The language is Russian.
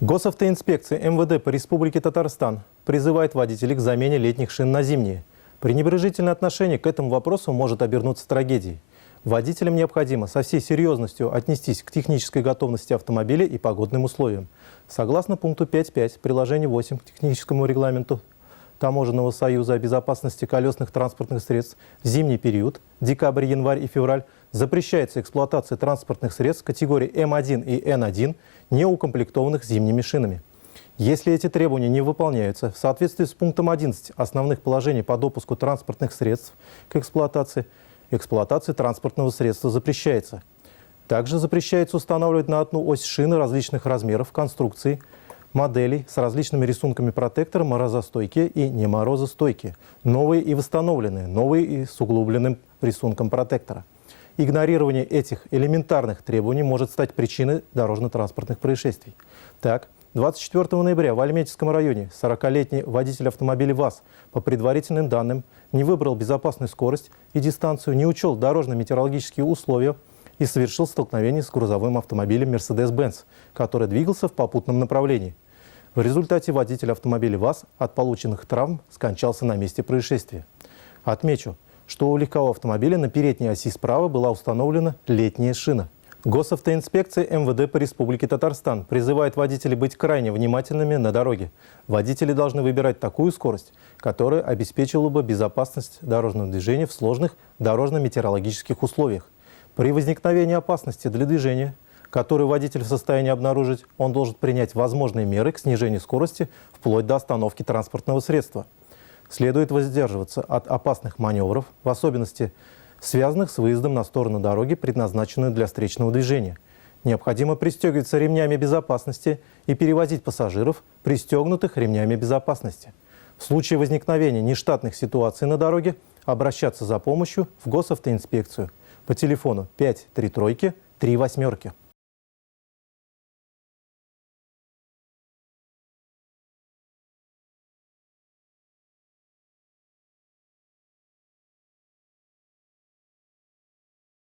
Госавтоинспекция МВД по Республике Татарстан призывает водителей к замене летних шин на зимние. Пренебрежительное отношение к этому вопросу может обернуться трагедией. Водителям необходимо со всей серьезностью отнестись к технической готовности автомобиля и погодным условиям. Согласно пункту 5.5 приложения 8 к техническому регламенту Таможенного союза о безопасности колесных транспортных средств в зимний период, декабрь, январь и февраль, запрещается эксплуатация транспортных средств категории М1 и Н1, не укомплектованных зимними шинами. Если эти требования не выполняются в соответствии с пунктом 11 основных положений по допуску транспортных средств к эксплуатации, эксплуатация транспортного средства запрещается. Также запрещается устанавливать на одну ось шины различных размеров, конструкций, моделей с различными рисунками протектора, морозостойкие и неморозостойкие, новые и восстановленные, новые и с углубленным рисунком протектора. Игнорирование этих элементарных требований может стать причиной дорожно-транспортных происшествий. Так, 24 ноября в Альметьевском районе 40-летний водитель автомобиля ВАЗ по предварительным данным не выбрал безопасную скорость и дистанцию, не учел дорожно-метеорологические условия и совершил столкновение с грузовым автомобилем Mercedes-Benz, который двигался в попутном направлении. В результате водитель автомобиля ВАЗ от полученных травм скончался на месте происшествия. Отмечу, что у легкового автомобиля на передней оси справа была установлена летняя шина. Госавтоинспекция МВД по Республике Татарстан призывает водителей быть крайне внимательными на дороге. Водители должны выбирать такую скорость, которая обеспечила бы безопасность дорожного движения в сложных дорожно-метеорологических условиях. При возникновении опасности для движения, которую водитель в состоянии обнаружить, он должен принять возможные меры к снижению скорости вплоть до остановки транспортного средства. Следует воздерживаться от опасных маневров, в особенности связанных с выездом на сторону дороги, предназначенную для встречного движения. Необходимо пристегиваться ремнями безопасности и перевозить пассажиров, пристегнутых ремнями безопасности. В случае возникновения нештатных ситуаций на дороге обращаться за помощью в Госавтоинспекцию по телефону 5 3 3 3 8.